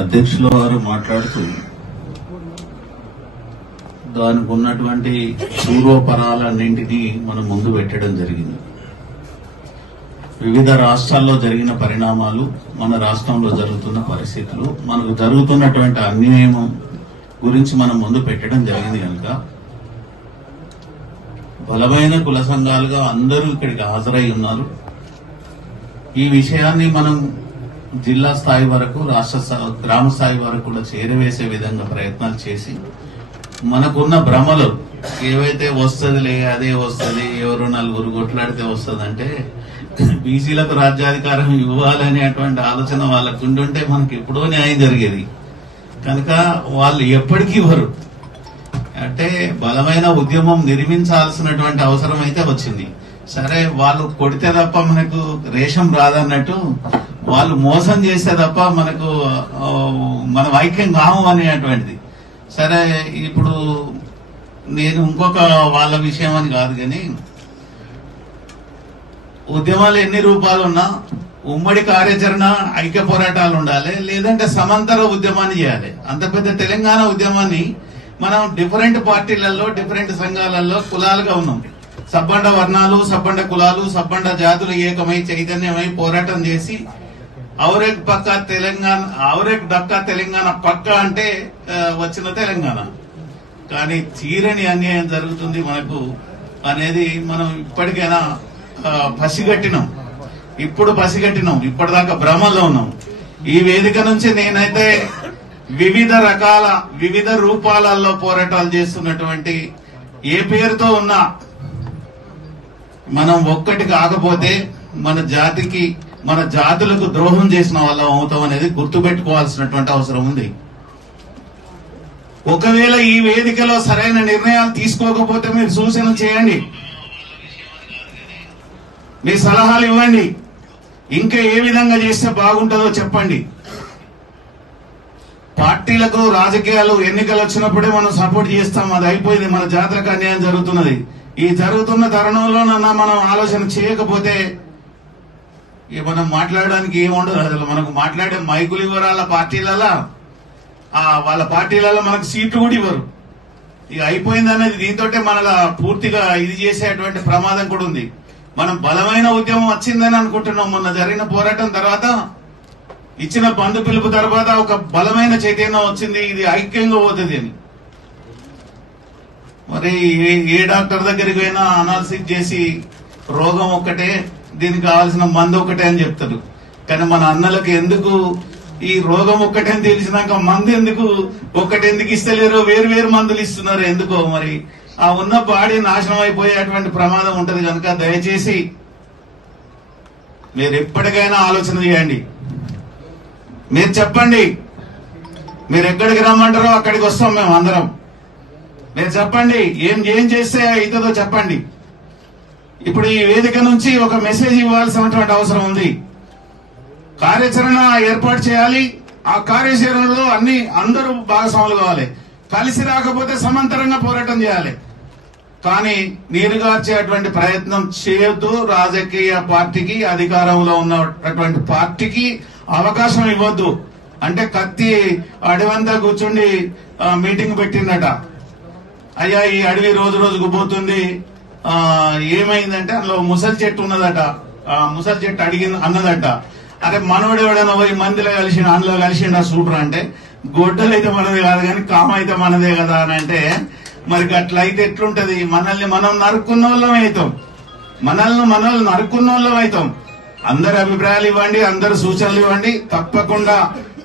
అధ్యక్షుల వారు మాట్లాడుతూ దానికి ఉన్నటువంటి పూర్వపరాలన్నింటినీ మనం ముందు పెట్టడం జరిగింది. వివిధ రాష్ట్రాల్లో జరిగిన పరిణామాలు మన రాష్ట్రంలో జరుగుతున్న పరిస్థితులు మనకు జరుగుతున్నటువంటి అన్యాయం గురించి మనం ముందు పెట్టడం జరిగింది కనుక బలమైన కుల సంఘాలుగా అందరూ ఇక్కడికి హాజరై ఉన్నారు. ఈ విషయాన్ని మనం జిల్లా స్థాయి వరకు రాష్ట్ర గ్రామ స్థాయి వరకు కూడా చేరవేసే విధంగా ప్రయత్నాలు చేసి మనకున్న భ్రమలు ఏవైతే వస్తుందిలే అదే వస్తుంది ఎవరు నలుగురు కొట్లాడితే వస్తుంది అంటే బీసీలకు రాజ్యాధికారం ఇవ్వాలనేటువంటి ఆలోచన వాళ్ళకు ఉండుంటే మనకి ఎప్పుడో న్యాయం జరిగేది. కనుక వాళ్ళు ఎప్పటికీ ఇవ్వరు. అంటే బలమైన ఉద్యమం నిర్మించాల్సినటువంటి అవసరం అయితే వచ్చింది. సరే వాళ్ళు కొడితే తప్ప మనకు రేషం రాదన్నట్టు వాళ్ళు మోసం చేస్తే తప్ప మనకు మనం ఐక్యం కాము అనేటువంటిది. సరే ఇప్పుడు నేను ఇంకొక వాళ్ళ విషయం అని కాదు కానీ ఉద్యమాలు ఎన్ని రూపాలు ఉన్నా ఉమ్మడి కార్యాచరణ ఐక్య పోరాటాలు ఉండాలి లేదంటే సమాంతర ఉద్యమాన్ని చేయాలి. అంత పెద్ద తెలంగాణ ఉద్యమాన్ని మనం డిఫరెంట్ పార్టీలలో డిఫరెంట్ సంఘాలలో కులాలుగా ఉన్నాం. సబ్బండ వర్ణాలు సబ్బండ కులాలు సబ్బండ జాతులు ఏకమై చైతన్యమై పోరాటం చేసి ఔరేక్ పక్క తెలంగాణ ఔరేక్ దక్క తెలంగాణ పక్క అంటే వచ్చిన తెలంగాణ. కానీ తీరని అన్యాయం జరుగుతుంది మనకు అనేది మనం ఇప్పటికైనా పసిగట్టినాం. ఇప్పుడు పసిగట్టినాం. ఇప్పటిదాకా భ్రమల్లో ఉన్నాం. ఈ వేదిక నుంచి నేనైతే వివిధ రకాల వివిధ రూపాలలో పోరాటాలు చేస్తున్నటువంటి ఏ పేరుతో ఉన్నా మనం ఒక్కటి కాకపోతే మన జాతికి మన జాతులకు ద్రోహం చేసిన వాళ్ళం అవుతాం అనేది గుర్తుపెట్టుకోవాల్సినటువంటి అవసరం ఉంది. ఒకవేళ ఈ వేదికలో సరైన నిర్ణయాలు తీసుకోకపోతే మీరు సూచన చేయండి. మీ సలహాలు ఇవ్వండి. ఇంకా ఏ విధంగా చేస్తే బాగుంటుందో చెప్పండి. పార్టీలకు రాజకీయాలు ఎన్నికలు వచ్చినప్పుడే మనం సపోర్ట్ చేస్తాం. అది అయిపోయింది. మన జాతరకు అన్యాయం జరుగుతున్నది. ఈ జరుగుతున్న తరుణంలోనన్నా మనం ఆలోచన చేయకపోతే మనం మాట్లాడడానికి ఏముండదు అసలు. మనకు మాట్లాడే మైకులు ఇవ్వరు వాళ్ళ పార్టీలలో? ఆ వాళ్ళ పార్టీలలో మనకు సీట్లు కూడా ఇవ్వరు. ఇక అయిపోయింది అనేది దీంతో మన పూర్తిగా ఇది చేసేటువంటి ప్రమాదం కూడా ఉంది. మనం బలమైన ఉద్యమం వచ్చిందని అనుకుంటున్నాం. మొన్న జరిగిన పోరాటం తర్వాత ఇచ్చిన బంధు పిలుపు తర్వాత ఒక బలమైన చైతన్యం వచ్చింది. ఇది ఐక్యంగా పోతుంది అని. మరి ఏ- ఏ డాక్టర్ దగ్గరికి పోయినా అనాలిసిస్ చేసి రోగం ఒక్కటే దీనికి కావాల్సిన మందు ఒకటే అని చెప్తారు కానీ మన అన్నలకు ఎందుకు ఈ రోగం ఒక్కటే అని తెలిసినాక మందు ఎందుకు ఒక్కటి ఎందుకు ఇస్తలేరు వేరు వేరు మందులు ఇస్తున్నారు ఎందుకో మరి? ఆ ఉన్న బాడీ నాశనం అయిపోయేటువంటి ప్రమాదం ఉంటది కనుక దయచేసి మీరు ఎప్పటికైనా ఆలోచన చేయండి. మీరు చెప్పండి. మీరు ఎక్కడికి రమ్మంటారో అక్కడికి వస్తాం మేము అందరం. మీరు చెప్పండి. ఏం ఏం చేస్తే అవుతుందో చెప్పండి. ఇప్పుడు ఈ వేదిక నుంచి ఒక మెసేజ్ ఇవ్వాల్సినటువంటి అవసరం ఉంది. కార్యాచరణ ఏర్పాటు చేయాలి. ఆ కార్యాచరణలో అన్ని అందరూ భాగస్వాములు కావాలి. కలిసి రాకపోతే సమాంతరంగా పోరాటం చేయాలి. కానీ నీరుగార్చేటువంటి ప్రయత్నం చేయొద్దు. రాజకీయ పార్టీకి అధికారంలో ఉన్నటువంటి పార్టీకి అవకాశం ఇవ్వద్దు. అంటే కత్తి అడవంతా కూర్చుండి మీటింగ్ పెట్టిందట. అయ్యా ఈ అడవి రోజు రోజుకు పోతుంది. ఏమైందంటే అందులో ముసలి చెట్టు ఉన్నదట. ఆ ముసలి చెట్టు అడిగింది అన్నదట. అరే మనోడు ఎవడైనా పోయి మందిలో కలిసి అందులో కలిసిండా సూపర్ అంటే గొడ్డలు అయితే మనదే కాదు కానీ కామ అయితే మనదే కదా అని అంటే మరి అట్లా అయితే ఎట్లుంటది? మనల్ని మనం నరుక్కున్న వాళ్ళం అవుతాం మనల్ని మనల్ని నరుక్కున్న వాళ్ళం అవుతాం అందరి అభిప్రాయాలు ఇవ్వండి అందరు సూచనలు ఇవ్వండి. తప్పకుండా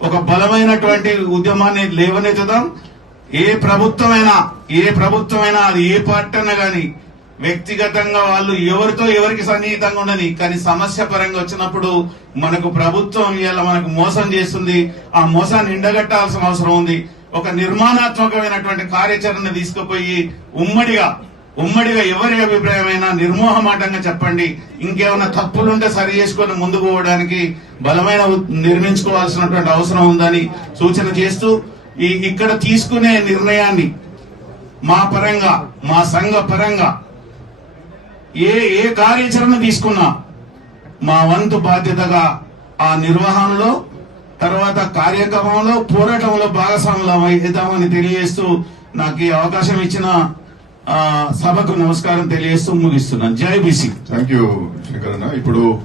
ఒక బలమైనటువంటి ఉద్యమాన్ని లేవనెత్తుదాం. ఏ ప్రభుత్వమైనా ఏ ప్రభుత్వమైనా అది ఏ పార్టీ అయినా కానీ వ్యక్తిగతంగా వాళ్ళు ఎవరితో ఎవరికి సన్నిహితంగా ఉండని కానీ సమస్య పరంగా వచ్చినప్పుడు మనకు ప్రభుత్వం ఇలా మనకు మోసం చేస్తుంది ఆ మోసాన్ని ఎండగట్టాల్సిన అవసరం ఉంది. ఒక నిర్మాణాత్మకమైనటువంటి కార్యాచరణ తీసుకుపోయి ఉమ్మడిగా ఉమ్మడిగా ఎవరి అభిప్రాయమైనా నిర్మోహమాటంగా చెప్పండి. ఇంకేమైనా తప్పులుంటే సరి చేసుకొని ముందుకు పోవడానికి బలమైన ఉ- నిర్మించుకోవాల్సినటువంటి అవసరం ఉందని సూచన చేస్తూ ఈ ఇక్కడ తీసుకునే నిర్ణయాన్ని మా పరంగా మా సంఘ పరంగా ఏ ఏ కార్యాచరణ తీసుకున్నా మా వంతు బాధ్యతగా ఆ నిర్వహణలో తర్వాత కార్యక్రమంలో పోరాటంలో భాగస్వాములం అవుతామని తెలియజేస్తూ నాకు ఈ అవకాశం ఇచ్చిన సభకు నమస్కారం తెలియజేస్తూ ముగిస్తున్నాను. జై బీసీ. థ్యాంక్ యూ ఇప్పుడు